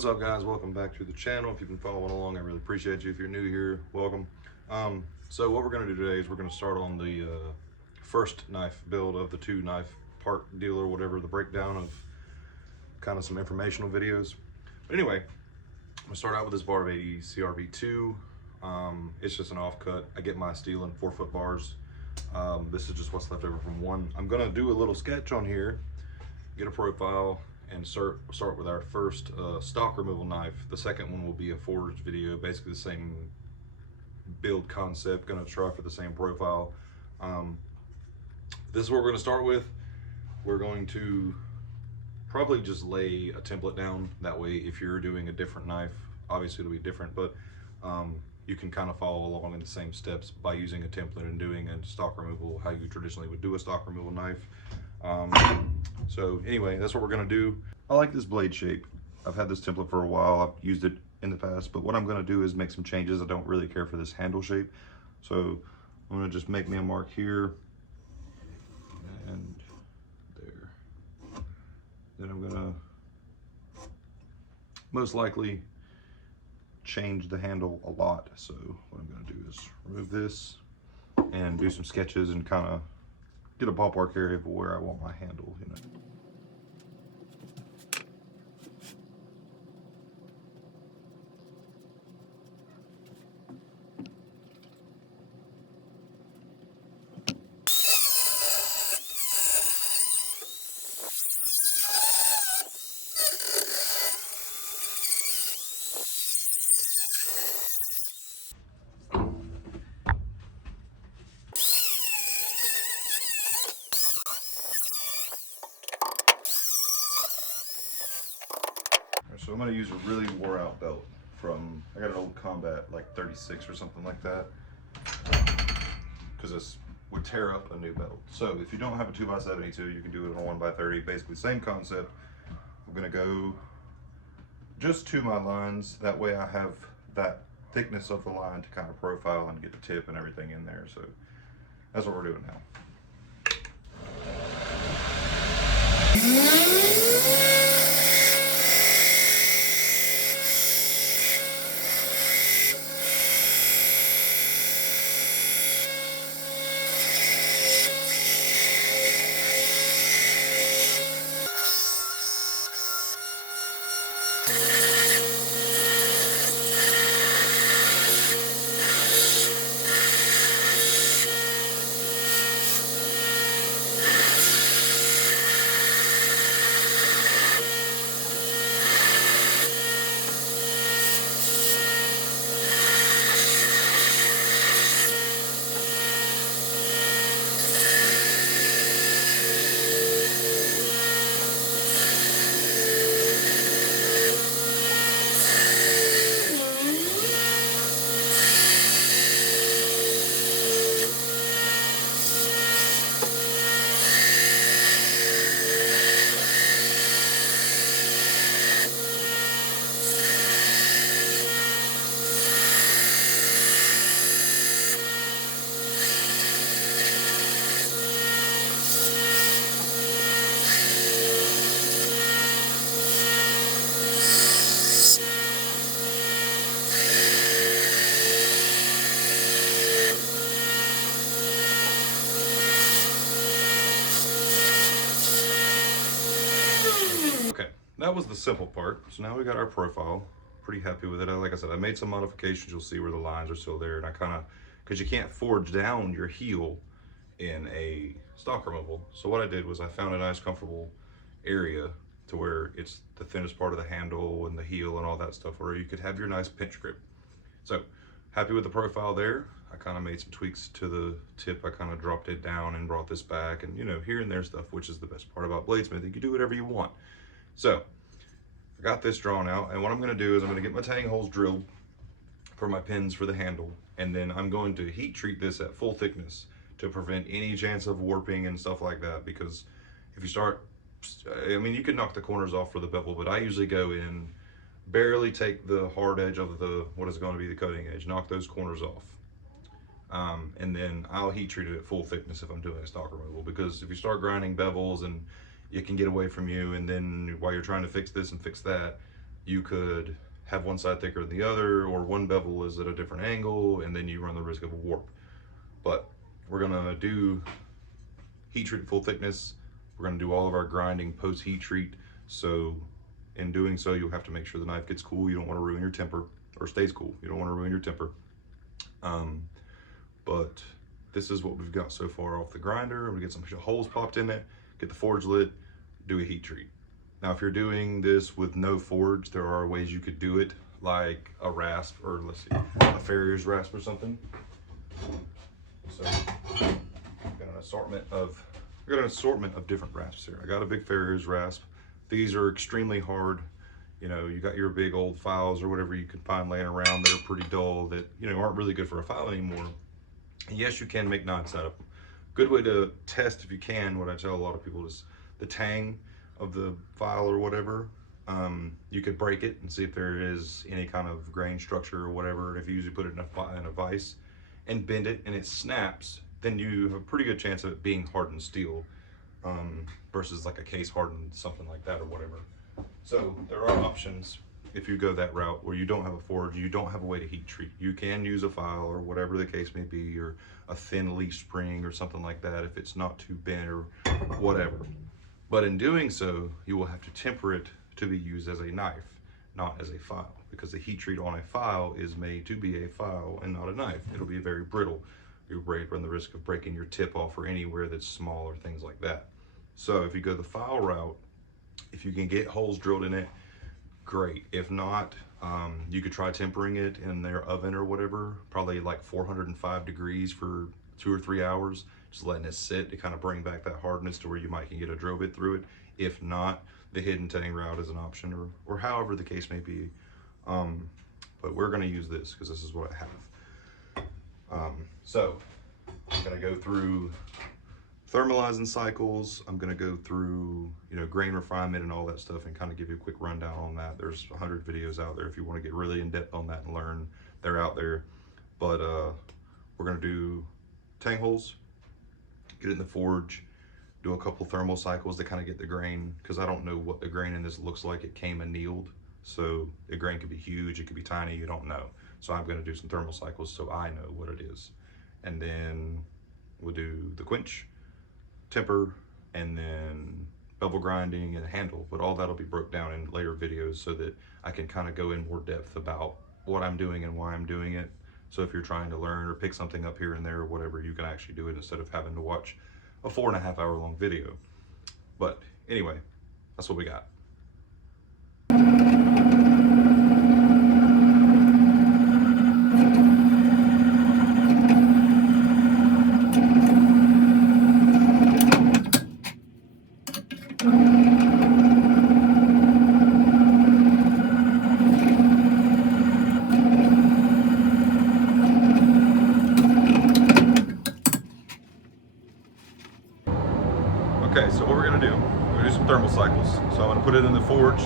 What's up, guys? Welcome back to the channel. If you've been following along, I really appreciate you. If you're new here, welcome. So what we're going to do today is we're going to start on the first knife build of the two knife part deal or whatever, the breakdown of kind of some informational videos. But anyway, I'm going to start out with this bar of 80 CRV2. It's just an offcut. I get my steel in 4-foot bars. This is just what's left over from one. I'm going to do a little sketch on here, get a profile, and start with our first stock removal knife. The second one will be a forged video, basically the same build concept, gonna try for the same profile. This is what we're gonna start with. We're going to probably just lay a template down. That way, if you're doing a different knife, obviously it'll be different, but you can kind of follow along in the same steps by using a template and doing a stock removal, how you traditionally would do a stock removal knife. So anyway, that's what we're gonna do. I like this blade shape. I've had this template for a while. I've used it in the past, but what I'm gonna do is make some changes. I don't really care for this handle shape. So I'm gonna just make me a mark here and there. Then I'm gonna most likely change the handle a lot. So what I'm gonna do is remove this and do some sketches and kind of get a ballpark area of where I want my handle, you know. So I'm gonna use a really wore out belt from, I got an old Combat like 36 or something like that, because this would tear up a new belt. So if you don't have a 2x72, you can do it on a 1x30, basically same concept. I'm gonna go just to my lines, that way I have that thickness of the line to kind of profile and get the tip and everything in there. So that's what we're doing now. Okay, that was the simple part. So now we got our profile. Pretty happy with it. Like I said, I made some modifications. You'll see where the lines are still there. And I kind of, because you can't forge down your heel in a stock removal. So what I did was I found a nice comfortable area to where it's the thinnest part of the handle and the heel and all that stuff, where you could have your nice pinch grip. So happy with the profile there. I kind of made some tweaks to the tip. I kind of dropped it down and brought this back, and you know, here and there stuff, which is the best part about bladesmithing. You can do whatever you want. So I got this drawn out, and what I'm going to do is I'm going to get my tang holes drilled for my pins for the handle, and then I'm going to heat treat this at full thickness to prevent any chance of warping and stuff like that. Because if you start, I mean, you can knock the corners off for the bevel, but I usually go in, barely take the hard edge of the, what is going to be the cutting edge, knock those corners off. And then I'll heat treat it at full thickness if I'm doing a stock removal, because if you start grinding bevels and it can get away from you, and then while you're trying to fix this and fix that, you could have one side thicker than the other, or one bevel is at a different angle, and then you run the risk of a warp. But we're gonna do heat treat full thickness. We're gonna do all of our grinding post heat treat. So in doing so, you'll have to make sure the knife gets cool. You don't wanna ruin your temper, or stays cool. You don't wanna ruin your temper. But this is what we've got so far off the grinder. I'm gonna get some holes popped in it, get the forge lit, do a heat treat. Now, if you're doing this with no forge, there are ways you could do it, like a rasp, or let's see, a Farrier's rasp or something. So I've got an assortment of different rasps here. I got a big Farrier's rasp. These are extremely hard. You know, you got your big old files or whatever you can find laying around that are pretty dull, that, you know, aren't really good for a file anymore. And yes, you can make knots out of them. Good way to test, if you can, what I tell a lot of people is the tang of the file or whatever. You could break it and see if there is any kind of grain structure or whatever. And if you usually put it in a vise and bend it and it snaps, then you have a pretty good chance of it being hardened steel, versus like a case hardened something like that or whatever. So there are options if you go that route where you don't have a forge, you don't have a way to heat treat. You can use a file or whatever the case may be, or a thin leaf spring or something like that if it's not too bent or whatever. But in doing so, you will have to temper it to be used as a knife, not as a file, because the heat treat on a file is made to be a file and not a knife. It'll be very brittle. You run the risk of breaking your tip off or anywhere that's small or things like that. So if you go the file route, if you can get holes drilled in it, great. If not, you could try tempering it in their oven or whatever, probably like 405 degrees for 2 or 3 hours, just letting it sit to kind of bring back that hardness to where you might can get a drill bit through it. If not, the hidden tang route is an option, or however the case may be. But we're gonna use this because this is what I have. So I'm gonna go through thermalizing cycles. I'm gonna go through, you know, grain refinement and all that stuff, and kind of give you a quick rundown on that. There's 100 videos out there if you want to get really in depth on that and learn. They're out there. But we're gonna do tang holes, get it in the forge, do a couple thermal cycles to kind of get the grain, because I don't know what the grain in this looks like. It came annealed, so the grain could be huge, it could be tiny, you don't know. So I'm gonna do some thermal cycles so I know what it is. And then we'll do the quench, temper, and then bevel grinding and handle. But all that'll be broke down in later videos so that I can kind of go in more depth about what I'm doing and why I'm doing it. So if you're trying to learn or pick something up here and there or whatever, you can actually do it instead of having to watch a 4.5 hour long video. But anyway, that's what we got. Okay, so what we're gonna do, we're gonna do some thermal cycles. So I'm gonna put it in the forge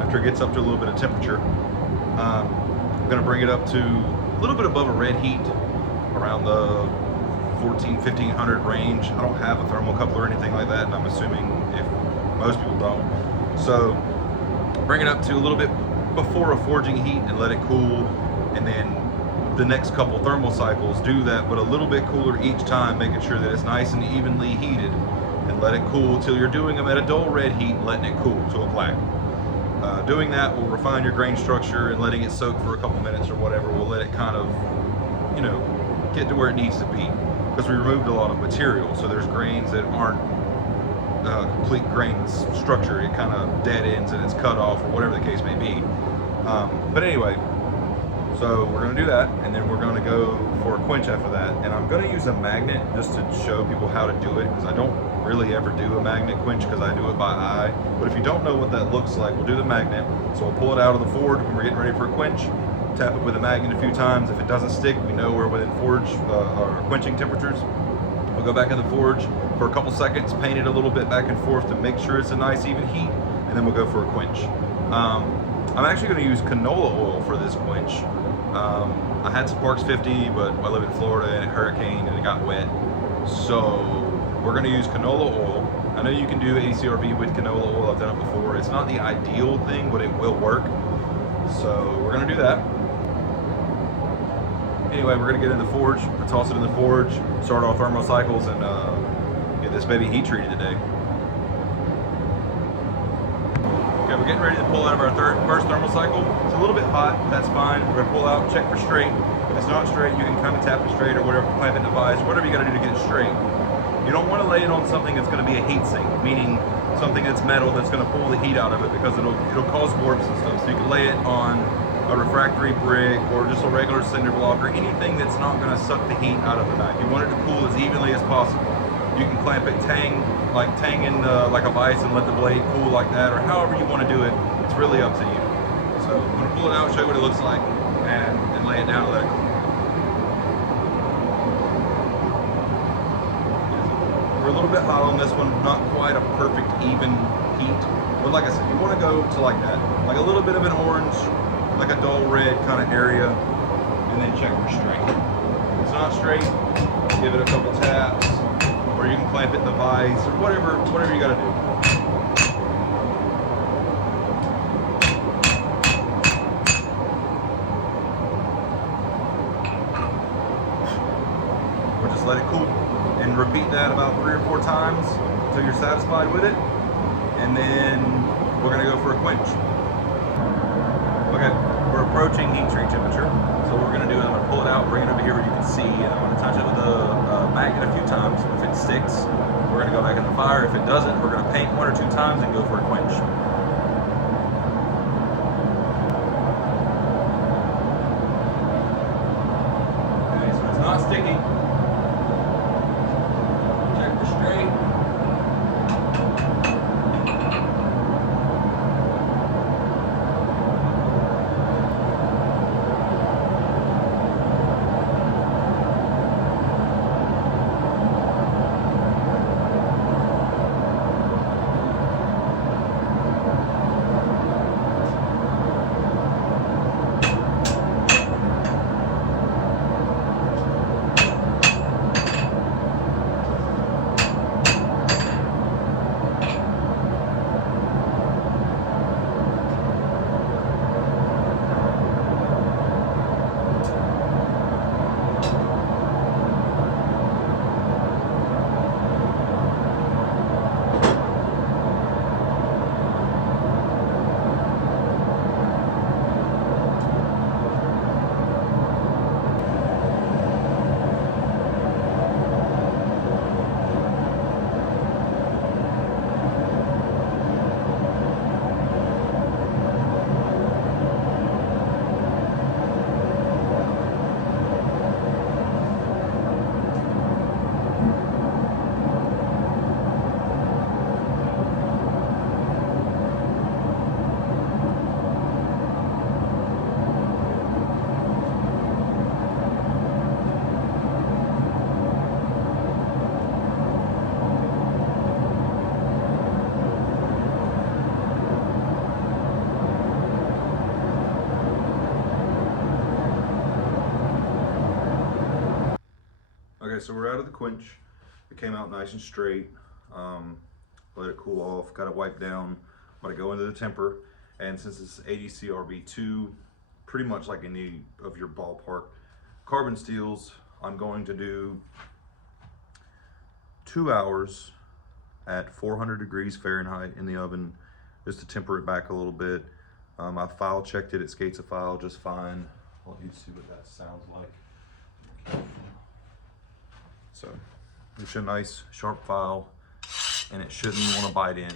after it gets up to a little bit of temperature. I'm gonna bring it up to a little bit above a red heat, around the 1500 range. I don't have a thermocouple or anything like that, and I'm assuming if most people don't. So bring it up to a little bit before a forging heat and let it cool, and then the next couple thermal cycles do that, but a little bit cooler each time, making sure that it's nice and evenly heated, and let it cool till you're doing them at a dull red heat and letting it cool to a black. Doing that will refine your grain structure, and letting it soak for a couple minutes or whatever will let it kind of, you know, get to where it needs to be. Because we removed a lot of material, so there's grains that aren't complete grain structure. It kind of dead ends and it's cut off or whatever the case may be. But anyway, so we're gonna do that, and then we're gonna go for a quench after that. And I'm gonna use a magnet just to show people how to do it, because I don't really ever do a magnet quench because I do it by eye. But if you don't know what that looks like, we'll do the magnet. So we'll pull it out of the forge when we're getting ready for a quench, tap it with a magnet a few times. If it doesn't stick, we know we're within forge or quenching temperatures. We'll go back in the forge for a couple seconds, paint it a little bit back and forth to make sure it's a nice even heat, and then we'll go for a quench. I'm actually going to use canola oil for this quench. I had some Parks 50, but I live in Florida and it hurricaned and it got wet. So we're going to use canola oil, and know you can do ADCRV with canola oil. I've done it before. It's not the ideal thing, but it will work. So we're gonna do that. Anyway, we're gonna get in the forge, toss it in the forge, start our thermocycles, and get this baby heat treated today. Okay, we're getting ready to pull out of our first thermocycle. It's a little bit hot, that's fine. We're gonna pull out, check for straight. If it's not straight, you can kind of tap it straight or whatever, clamp it device, whatever you gotta do to get it straight. You don't wanna lay it on something that's gonna be a heat sink, meaning something that's metal that's gonna pull the heat out of it, because it'll cause warps and stuff. So you can lay it on a refractory brick or just a regular cinder block or anything that's not gonna suck the heat out of the knife. You want it to cool as evenly as possible. You can clamp it tang in like a vise and let the blade cool like that, or however you want to do it. It's really up to you. So I'm gonna pull it out, show you what it looks like, and lay it down and let it cool. We're a little bit hot on this one, not quite a perfect even heat, but like I said, you want to go to like that, like a little bit of an orange, like a dull red kind of area, and then check for straight. If it's not straight, give it a couple taps, or you can clamp it in the vise, or whatever you gotta do. Or just let it cool, and repeat that about 3 or 4 times until you're satisfied with it, and then we're gonna go for a quench. Okay, we're approaching heat treat temperature. So what we're gonna do is I'm gonna pull it out, bring it over here where you can see, and I'm gonna touch it with a magnet a few times. If it sticks, we're gonna go back in the fire. If it doesn't, we're gonna paint 1 or 2 times and go for a quench. Okay, so it's not sticky. Check for straight. Okay, so we're out of the quench. It came out nice and straight. Let it cool off, got it wiped down. I'm gonna go into the temper, and since it's ADCRV2, pretty much like any of your ballpark carbon steels, I'm going to do 2 hours at 400 degrees Fahrenheit in the oven, just to temper it back a little bit. I file checked it, it skates a file just fine. I'll let you see what that sounds like. So it's a nice sharp file, and it shouldn't want to bite in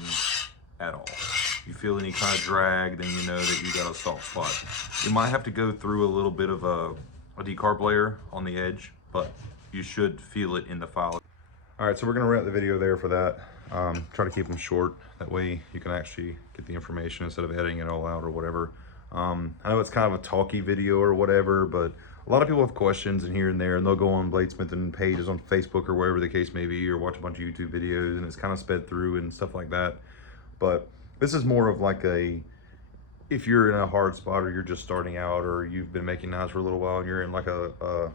at all. If you feel any kind of drag, then you know that you got a soft spot. You might have to go through a little bit of a decarb layer on the edge, but you should feel it in the file. All right, so we're gonna wrap the video there for that. Try to keep them short. That way you can actually get the information instead of editing it all out or whatever. I know it's kind of a talky video or whatever, but a lot of people have questions and here and there, and they'll go on bladesmithing pages on Facebook or wherever the case may be, or watch a bunch of YouTube videos, and it's kind of sped through and stuff like that. But this is more of like if you're in a hard spot, or you're just starting out, or you've been making knives for a little while and you're in like a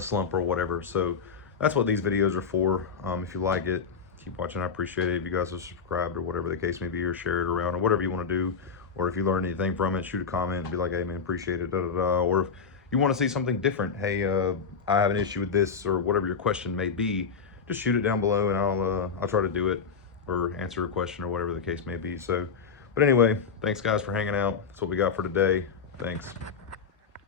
slump or whatever. So that's what these videos are for. If you like it, keep watching. I appreciate it. If you guys have subscribed or whatever the case may be, or share it around, or whatever you want to do, or if you learn anything from it, shoot a comment and be like, hey man, appreciate it, da da da. Or if you want to see something different, hey, I have an issue with this, or whatever your question may be, just shoot it down below and I'll try to do it or answer a question or whatever the case may be. So, but anyway, thanks guys for hanging out. That's what we got for today. Thanks.